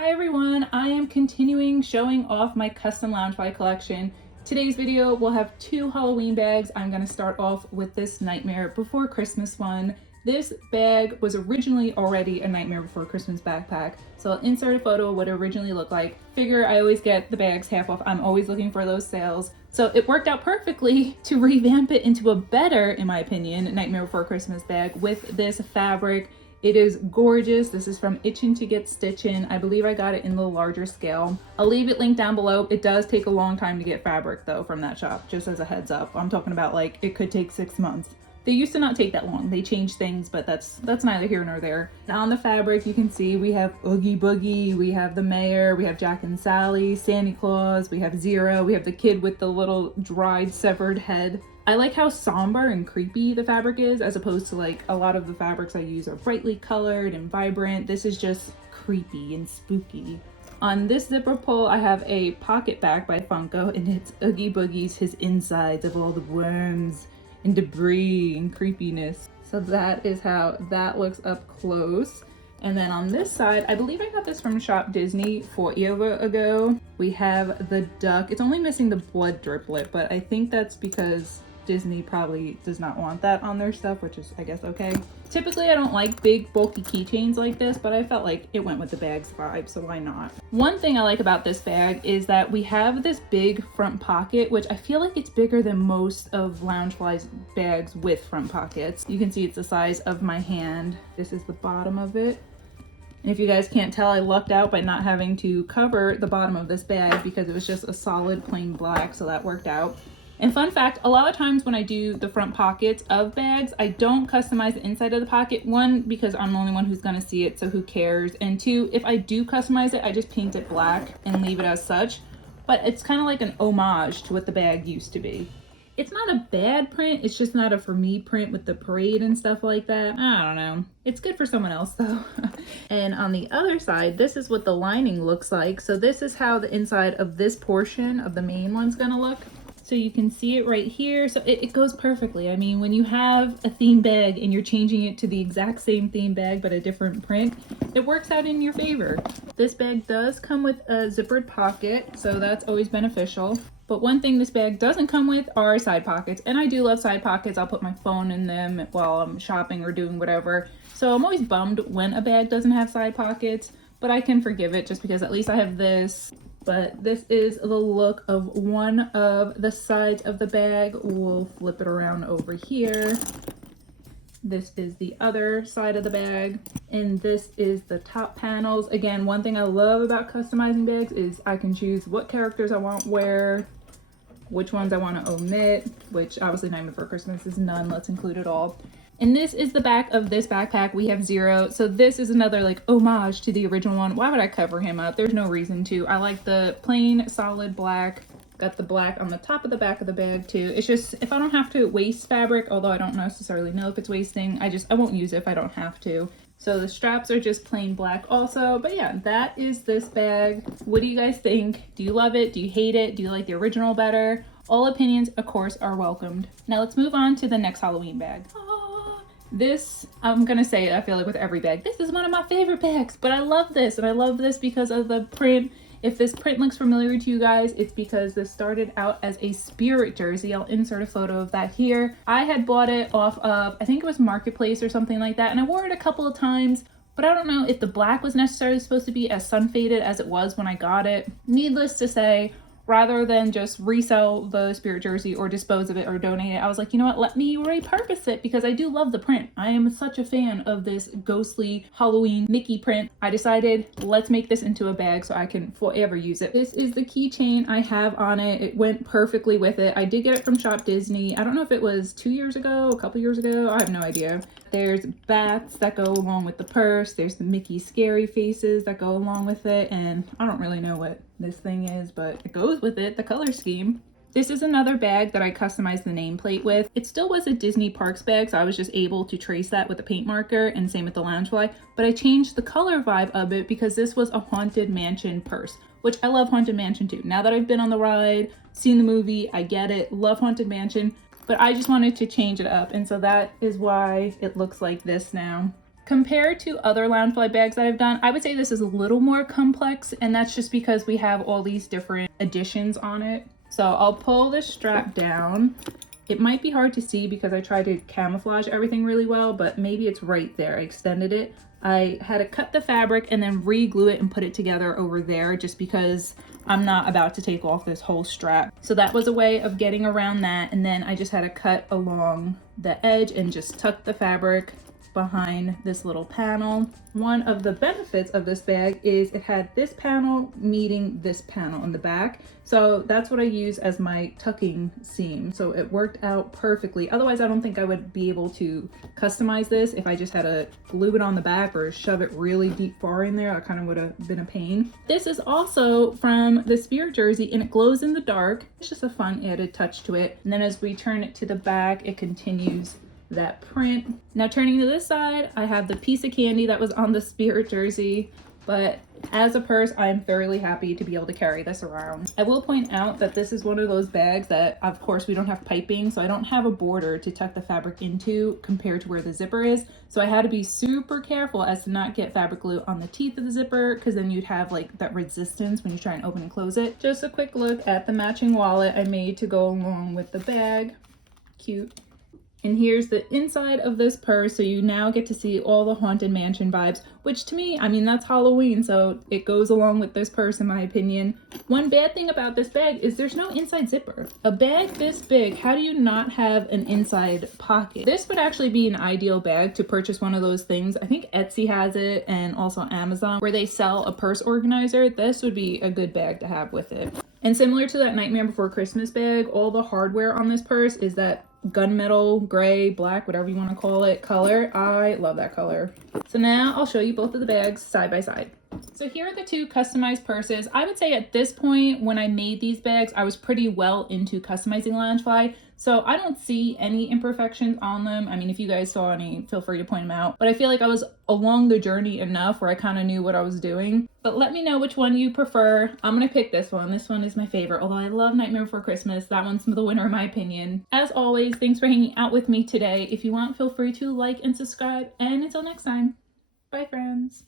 Hi everyone, I am continuing showing off my custom Loungefly collection. Today's video will have two Halloween bags. I'm going to start off with this Nightmare Before Christmas one. This bag was originally already a Nightmare Before Christmas backpack, so I'll insert a photo of what it originally looked like. Figure I always get the bags half off. I'm always looking for those sales. So it worked out perfectly to revamp it into a better, in my opinion, Nightmare Before Christmas bag with this fabric. It is gorgeous. This is from Itchin' to Get Stitchin'. I believe I got it in the larger scale. I'll leave it linked down below. It does take a long time to get fabric though from that shop, just as a heads up. I'm talking about like it could take 6 months. They used to not take that long. They changed things, but that's neither here nor there. And on the fabric, you can see we have Oogie Boogie, we have the Mayor, we have Jack and Sally, Santa Claus, we have Zero, we have the kid with the little dried severed head. I like how somber and creepy the fabric is, as opposed to like a lot of the fabrics I use are brightly colored and vibrant. This is just creepy and spooky. On this zipper pull, I have a pocket back by Funko, and it's Oogie Boogie's his insides of all the worms and debris and creepiness. So that is how that looks up close. And then on this side, I believe I got this from Shop Disney forever ago. We have the duck. It's only missing the blood driplet, but I think that's because Disney probably does not want that on their stuff, which is, I guess, okay. Typically, I don't like big, bulky keychains like this, but I felt like it went with the bag's vibe, so why not? One thing I like about this bag is that we have this big front pocket, which I feel like it's bigger than most of Loungefly's bags with front pockets. You can see it's the size of my hand. This is the bottom of it. And if you guys can't tell, I lucked out by not having to cover the bottom of this bag because it was just a solid plain black, so that worked out. And fun fact, a lot of times when I do the front pockets of bags, I don't customize the inside of the pocket. One, because I'm the only one who's gonna see it, so who cares? And two, if I do customize it, I just paint it black and leave it as such. But it's kind of like an homage to what the bag used to be. It's not a bad print, it's just not a for me print with the parade and stuff like that. I don't know. It's good for someone else though. And on the other side, this is what the lining looks like. So this is how the inside of this portion of the main one's gonna look. So you can see it right here. So it goes perfectly. I mean, when you have a theme bag and you're changing it to the exact same theme bag but a different print, it works out in your favor. This bag does come with a zippered pocket, so that's always beneficial. But one thing this bag doesn't come with are side pockets. And I do love side pockets. I'll put my phone in them while I'm shopping or doing whatever. So I'm always bummed when a bag doesn't have side pockets, but I can forgive it just because at least I have this. But this is the look of one of the sides of the bag. We'll flip it around over here. This is the other side of the bag. And this is the top panels. Again, one thing I love about customizing bags is I can choose what characters I want where, which ones I want to omit, which obviously Nightmare Before Christmas is none. Let's include it all. And this is the back of this backpack. We have Zero. So this is another like homage to the original one. Why would I cover him up? There's no reason to. I like the plain solid black. Got the black on the top of the back of the bag too. It's just, if I don't have to waste fabric, although I don't necessarily know if it's wasting, I won't use it if I don't have to. So the straps are just plain black also. But yeah, that is this bag. What do you guys think? Do you love it? Do you hate it? Do you like the original better? All opinions, of course, are welcomed. Now let's move on to the next Halloween bag. This, I'm gonna say, I feel like with every bag, this is one of my favorite bags, but I love this, and I love this because of the print. If this print looks familiar to you guys, it's because this started out as a spirit jersey. I'll insert a photo of that here. I had bought it off of, I think it was Marketplace or something like that, and I wore it a couple of times, but I don't know if the black was necessarily supposed to be as sun faded as it was when I got it. Needless to say, rather than just resell the spirit jersey or dispose of it or donate it, I was like, you know what, let me repurpose it because I do love the print. I am such a fan of this ghostly Halloween Mickey print. I decided, let's make this into a bag so I can forever use it. This is the keychain I have on it. It went perfectly with it. I did get it from Shop Disney. I don't know if it was 2 years ago, a couple years ago. I have no idea. There's bats that go along with the purse. There's the Mickey scary faces that go along with it. And I don't really know what this thing is, but it goes with it, the color scheme. This is another bag that I customized the nameplate with. It still was a Disney Parks bag, so I was just able to trace that with a paint marker, and same with the Loungefly, but I changed the color vibe of it because this was a Haunted Mansion purse, which I love Haunted Mansion too. Now that I've been on the ride, seen the movie, I get it, love Haunted Mansion, but I just wanted to change it up, and so that is why it looks like this now. Compared to other Loungefly bags that I've done, I would say this is a little more complex, and that's just because we have all these different additions on it. So I'll pull this strap down. It might be hard to see because I tried to camouflage everything really well, but maybe it's right there. I extended it. I had to cut the fabric and then re-glue it and put it together over there just because I'm not about to take off this whole strap. So that was a way of getting around that. And then I just had to cut along the edge and just tuck the fabric behind this little panel. One of the benefits of this bag is it had this panel meeting this panel in the back. So that's what I use as my tucking seam. So it worked out perfectly. Otherwise, I don't think I would be able to customize this if I just had to glue it on the back or shove it really deep far in there. That kind of would have been a pain. This is also from the Spirit jersey and it glows in the dark. It's just a fun added touch to it. And then as we turn it to the back, it continues that print. Now turning to this side, I have the piece of candy that was on the Spirit jersey, but as a purse, I'm thoroughly happy to be able to carry this around. I will point out that this is one of those bags that, of course, we don't have piping, so I don't have a border to tuck the fabric into compared to where the zipper is. So I had to be super careful as to not get fabric glue on the teeth of the zipper, because then you'd have like that resistance when you try and open and close it. Just a quick look at the matching wallet I made to go along with the bag. Cute. And here's the inside of this purse, so you now get to see all the Haunted Mansion vibes, which to me, I mean, that's Halloween, so it goes along with this purse in my opinion. One bad thing about this bag is there's no inside zipper. A bag this big, how do you not have an inside pocket? This would actually be an ideal bag to purchase one of those things. I think Etsy has it and also Amazon where they sell a purse organizer. This would be a good bag to have with it. And similar to that Nightmare Before Christmas bag, all the hardware on this purse is that gunmetal, gray, black, whatever you want to call it, color. I love that color. So now I'll show you both of the bags side by side. So here are the two customized purses. I would say at this point when I made these bags, I was pretty well into customizing Loungefly. So I don't see any imperfections on them. I mean, if you guys saw any, feel free to point them out. But I feel like I was along the journey enough where I kind of knew what I was doing. But let me know which one you prefer. I'm going to pick this one. This one is my favorite. Although I love Nightmare Before Christmas. That one's the winner in my opinion. As always, thanks for hanging out with me today. If you want, feel free to like and subscribe. And until next time, bye friends.